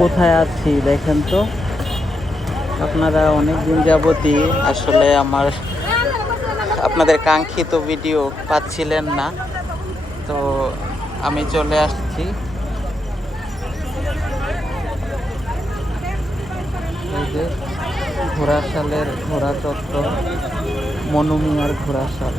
কোথায় আছি দেখেন তো। আপনারা অনেক দিন যাবতই আসলে আপনাদের কাঙ্ক্ষিত ভিডিও পাচ্ছিলেন না, তো আমি চলে আসছি। এই যে ঘোড়াশালের ঘোড়া চত্বর, মনুমিয়ার ঘোড়াশাল।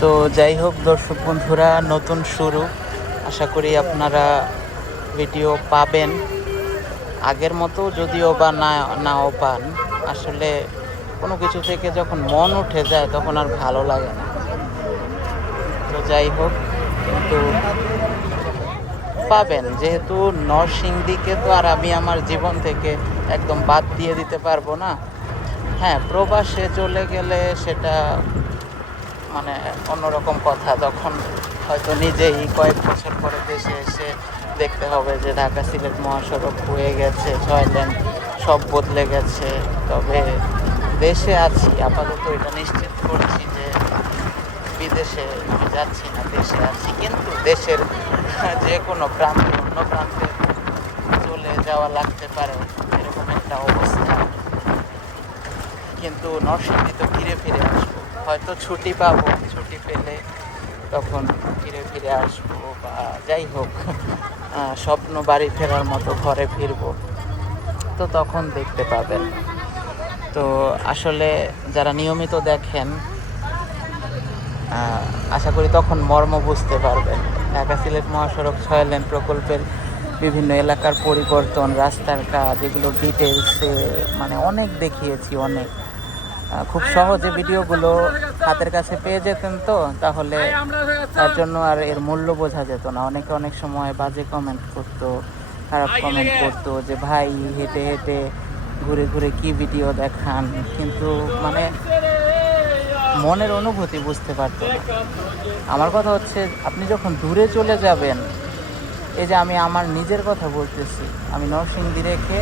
তো যাই হোক দর্শক বন্ধুরা, নতুন শুরু, আশা করি আপনারা ভিডিও পাবেন আগের মতো, যদিও বা নাও পান। আসলে কোনো কিছু থেকে যখন মন উঠে যায় তখন আর ভালো লাগে না। তো যাই হোক, কিন্তু পাবেন, যেহেতু নরসিংদীকে তো আর আমি আমার জীবন থেকে একদম বাদ দিয়ে দিতে পারবো না। হ্যাঁ, প্রবাসে চলে গেলে সেটা মানে অন্যরকম কথা, তখন হয়তো নিজেই কয়েক বছর পরে দেশে এসে দেখতে হবে যে ঢাকা সিলেট মহাসড়ক হয়ে গেছে, 6 লেন, সব বদলে গেছে। তবে দেশে আছি আপাতত, এটা নিশ্চিত করছি যে বিদেশে আমি যাচ্ছি না, দেশে আছি। কিন্তু দেশের যে কোনো প্রান্তে, অন্য প্রান্তে চলে যাওয়া লাগতে পারে, এরকম একটা অবস্থা। কিন্তু নরসিংদী তো ফিরে ফিরে আসবো, হয়তো ছুটি পাবো, ছুটি পেলে তখন ফিরে ফিরে আসবো, বা যাই হোক, স্বপ্ন বাড়ি ফেরার মতো ঘরে ফিরবো, তো তখন দেখতে পাবেন। তো আসলে যারা নিয়মিত দেখেন, আশা করি তখন মর্ম বুঝতে পারবেন। ঢাকা সিলেট মহাসড়ক 6 লেন প্রকল্পের বিভিন্ন এলাকার পরিবর্তন, রাস্তার কাজ, এগুলো ডিটেলসে মানে অনেক দেখিয়েছি, অনেক। খুব সহজে ভিডিওগুলো হাতের কাছে পেয়ে যেতেন, তো তাহলে তার জন্য আর এর মূল্য বোঝা যেত না। অনেকে অনেক সময় বাজে কমেন্ট করতো, খারাপ কমেন্ট করতো যে ভাই হেঁটে হেঁটে ঘুরে ঘুরে কি ভিডিও দেখান, কিন্তু মানে মনের অনুভূতি বুঝতে পারতো না। আমার কথা হচ্ছে, আপনি যখন দূরে চলে যাবেন, এই যে আমি আমার নিজের কথা বলতেছি, আমি নরসিংদী রেখে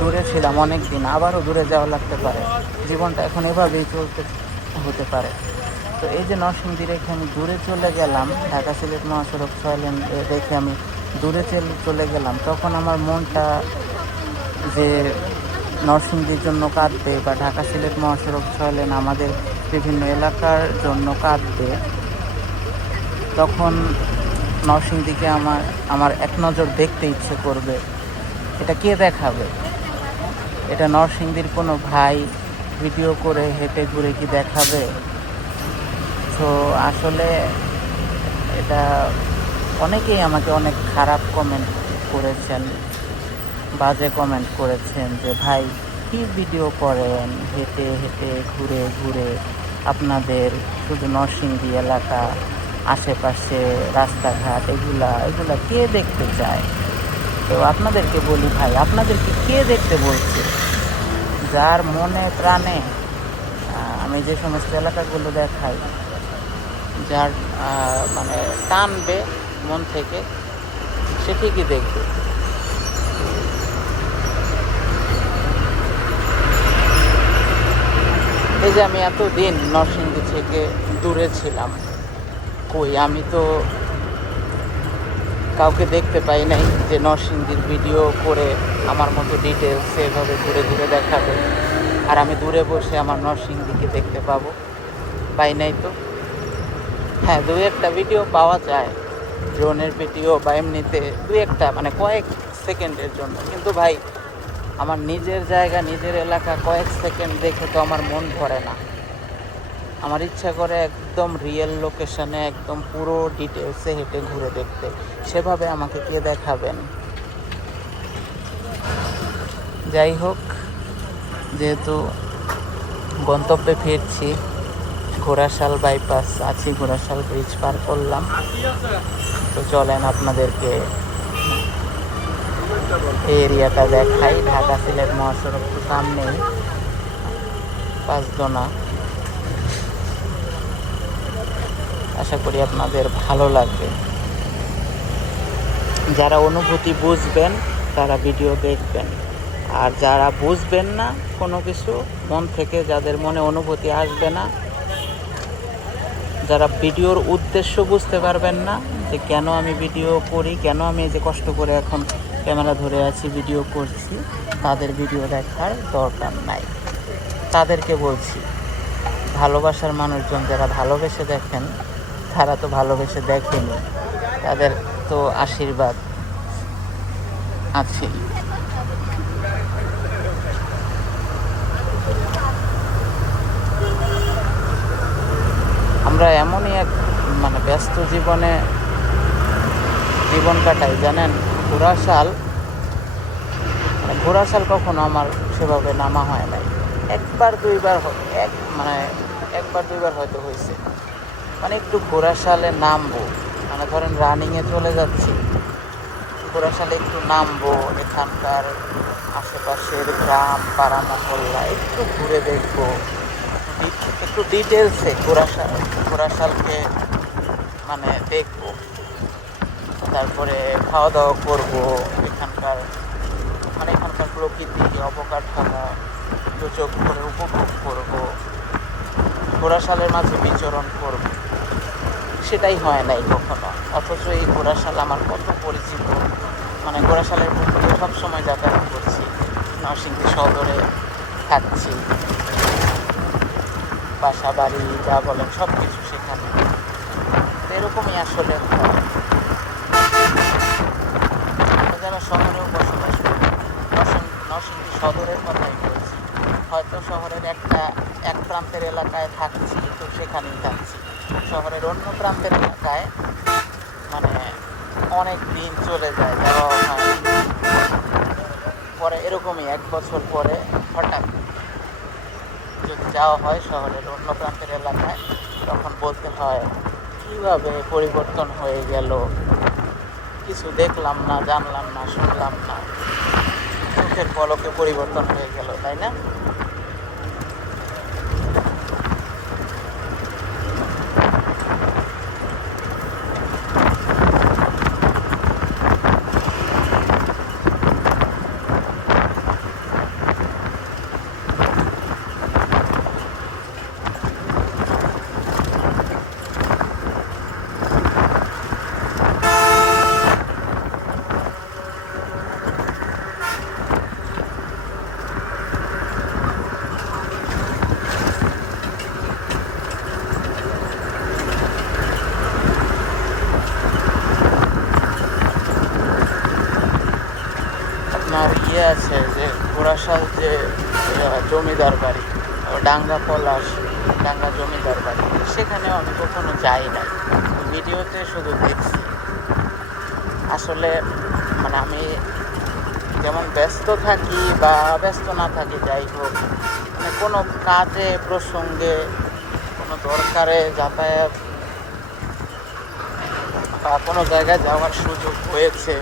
দূরে ছিলাম অনেক দিন, আবারও দূরে যাওয়া লাগতে পারে, জীবনটা এখন এভাবেই চলতে হতে পারে। তো এই যে নরসিংদী রেখে আমি দূরে চলে গেলাম, ঢাকা সিলেট মহাসড়ক 6 লেন রেখে আমি দূরে চলে গেলাম, তখন আমার মনটা যে নরসিংদীর জন্য কাঁদবে, বা ঢাকা সিলেট মহাসড়ক 6 লেন আমাদের বিভিন্ন এলাকার জন্য কাঁদবে, তখন নরসিংদীকে আমার এক নজর দেখতে ইচ্ছে করবে। এটা কে দেখাবে? এটা নরসিংদীর কোনো ভাই ভিডিও করে হেঁটে ঘুরে কি দেখাবে? তো আসলে এটা অনেকেই আমাকে অনেক খারাপ কমেন্ট করেছেন, বাজে কমেন্ট করেছেন যে ভাই কি ভিডিও করেন, হেঁটে হেঁটে ঘুরে ঘুরে আপনাদের শুধু নরসিংদী এলাকা, আশেপাশে রাস্তাঘাট, এগুলা কে দেখতে চায়? তো আপনাদেরকে বলি ভাই, আপনাদেরকে কে দেখতে বলছে? যার মনে প্রাণে আমি যে সমস্ত এলাকাগুলো দেখাই, যার মানে টানবে মন থেকে, সে ঠিকই দেখবে। এই যে আমি এতদিন নরসিংদী থেকে দূরে ছিলাম, কই আমি তো কাউকে দেখতে পাই নাই যে নরসিংদীর ভিডিও করে আমার মতো ডিটেলসে এভাবে ঘুরে ঘুরে দেখাবে, আর আমি দূরে বসে আমার নরসিংদীকে দেখতে পাবো। পাই নাই তো। হ্যাঁ, 2-1টা ভিডিও পাওয়া যায়, ড্রোনের ভিডিও বা এমনিতে 2-1টা, মানে কয়েক সেকেন্ডের জন্য। কিন্তু ভাই, আমার নিজের জায়গা, নিজের এলাকা কয়েক সেকেন্ড দেখে তো আমার মন ভরে না। আমার ইচ্ছা করে একদম রিয়েল লোকেশনে, একদম পুরো ডিটেলসে হেঁটে ঘুরে দেখতে। সেভাবে আমাকে কে দেখাবেন? যাই হোক, যেহেতু গন্তব্যে ফিরছি, ঘোড়াশাল বাইপাস আছি, ঘোড়াশাল ব্রিজ পার করলাম। তো চলেন আপনাদেরকে এই এরিয়াটা দেখাই। ঢাকা সিলেট মহাসড়ক তো সামনেই, 5 দোনা। আশা করি আপনাদের ভালো লাগবে। যারা অনুভূতি বুঝবেন তারা ভিডিও দেখবেন, আর যারা বুঝবেন না কোনো কিছু, মন থেকে যাদের মনে অনুভূতি আসবে না, যারা ভিডিওর উদ্দেশ্য বুঝতে পারবেন না যে কেন আমি ভিডিও করি, কেন আমি এই যে কষ্ট করে এখন ক্যামেরা ধরে আছি ভিডিও করছি, তাদের ভিডিও দেখার দরকার নাই। তাদেরকে বলছি, ভালোবাসার মানুষজন যারা ভালোবেসে দেখেন, তারা তো ভালোবেসে দেখেনি, তাদের তো আশীর্বাদ আছেই। আমরা এমনই এক মানে ব্যস্ত জীবন কাটাই জানেন। ঘোড়াশাল কখনো আমার সেভাবে নামা হয় নাই। একবার দুইবার একবার দুইবার হয়তো হয়েছে, মানে একটু ঘোড়াশালে নামবো, মানে ধরেন রানিংয়ে চলে যাচ্ছি, ঘোড়াশালে একটু নামবো, এখানকার আশেপাশের গ্রাম পাড়া মহল্লা একটু ঘুরে দেখবো, একটু ডিটেলসে ঘোড়াশালকে মানে দেখবো, তারপরে খাওয়া দাওয়া করবো, এখানকার প্রকৃতি অবকাঠামো একটু চোখ করে উপভোগ করবো, ঘোড়াশালের মাঝে বিচরণ করব, সেটাই হয় নাই কখনো। অথচ এই ঘোড়াশাল আমার কত পরিচিত, মানে ঘোড়াশালের মধ্যে সবসময় যাতায়াত করছি, নরসিংদী সদরে থাকছি, বাসা বাড়ি যা বলেন সব কিছু সেখানে। এরকমই আসলে যারা শহরেও বসবাস করি, নরসিংদী সদরের কথাই বলছি, হয়তো শহরের এক প্রান্তের এলাকায় থাকছি, তো সেখানেই থাকছি, শহরের অন্য প্রান্তের এলাকায় মানে অনেক দিন চলে যায়, যাওয়া হয়। পরে এরকমই 1 বছর পরে হঠাৎ যদি যাওয়া হয় শহরের অন্য প্রান্তের এলাকায়, তখন বলতে হয় কীভাবে পরিবর্তন হয়ে গেল, কিছু দেখলাম না, জানলাম না, শুনলাম না, চোখের পলকে পরিবর্তন হয়ে গেল, তাই না? আপনার আছে যে ঘোড়াশাল যে জমিদার বাড়ি, ডাঙ্গা জমিদার বাড়ি, সেখানেও আমি কখনো যাই নাই, ভিডিওতে শুধু দেখছি। আসলে মানে আমি যেমন ব্যস্ত থাকি বা ব্যস্ত না থাকি, যাই হোক, মানে কোনো কাজে প্রসঙ্গে কোনো দরকারে যাতায়াত বা কোনো জায়গায় যাওয়ার সুযোগ হয়েছে,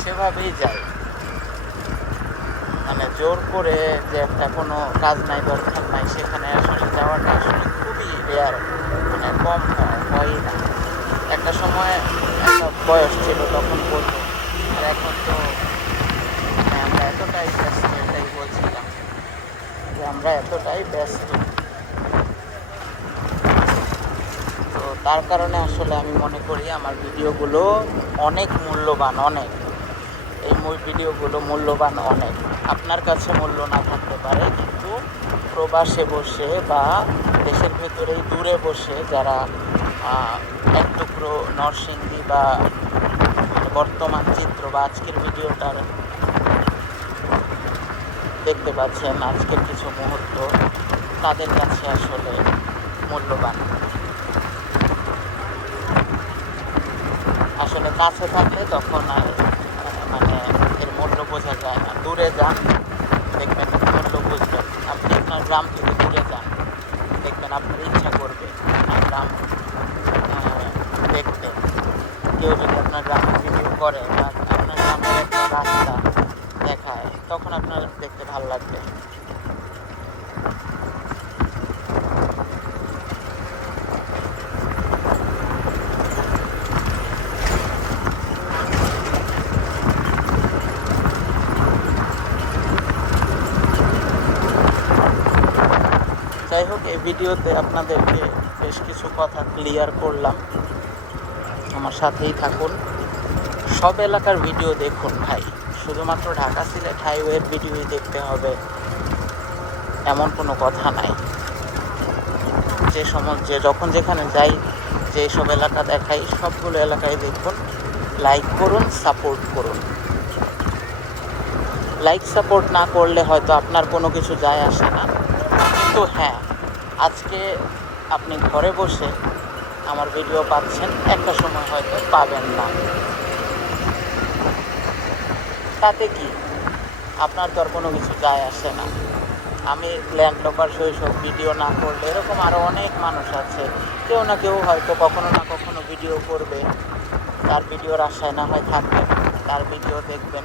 সেভাবেই যাই। মানে জোর করে যে একটা কোনো কাজ নাই, দরকার নাই, সেখানে আসলে যাওয়াটা আসলে খুবই রেয়ার, মানে কম হয়ই না। একটা সময় একটা বয়স ছিল তখন বলতো, আর এখন তো মানে আমরা এতটাই ব্যস্ত, এটাই বলছিলাম যে আমরা এতটাই ব্যস্ত, তো তার কারণে আসলে আমি মনে করি আমার ভিডিওগুলো অনেক মূল্যবান, এই ভিডিওগুলো মূল্যবান অনেক। আপনার কাছে মূল্য না থাকতে পারে, কিন্তু প্রবাসে বসে বা দেশের ভেতরেই দূরে বসে যারা এক টুকরো নরসিংদী বা বর্তমান চিত্র বা আজকের ভিডিওটার দেখতে পাচ্ছেন, আজকের কিছু মুহূর্ত তাদের কাছে আসলে মূল্যবান। আসলে কাছে থাকলে তখন আর মানে এর মূল্য বোঝা যায় না। দূরে যান, দেখবেন মূল্য বুঝবেন। আপনি আপনার গ্রাম থেকে দূরে যান, দেখবেন আপনার ইচ্ছা করবে আপনার গ্রাম দেখতে। কেউ যদি আপনার গ্রামের ভিডিও করে বা আপনার গ্রামের একটা রাস্তা দেখায়, তখন আপনার দেখতে ভালো লাগবে। যাই হোক, এই ভিডিওতে আপনাদেরকে বেশ কিছু কথা ক্লিয়ার করলাম। আমার সাথেই থাকুন, সব এলাকার ভিডিও দেখুন ভাই। শুধুমাত্র ঢাকা সিলেট হাইওয়ের ভিডিওই দেখতে হবে এমন কোনো কথা নাই। যে যখন যেখানে যাই, যে সব এলাকা দেখাই, সবগুলো এলাকায় দেখুন, লাইক করুন, সাপোর্ট করুন। লাইক সাপোর্ট না করলে হয়তো আপনার কোনো কিছু যায় আসে না, কিন্তু হ্যাঁ, আজকে আপনি ঘরে বসে আমার ভিডিও পাচ্ছেন, একটা সময় হয়তো পাবেন না। তাতে কি, আপনার তো আর কোনো কিছু যায় আসে না। আমি ল্যান্ড লকার শৈশব ভিডিও না করলে এরকম আরও অনেক মানুষ আছে, কেউ না কেউ হয়তো কখনো না কখনো ভিডিও করবে, তার ভিডিওর আশায় না হয় থাকবেন, তার ভিডিও দেখবেন,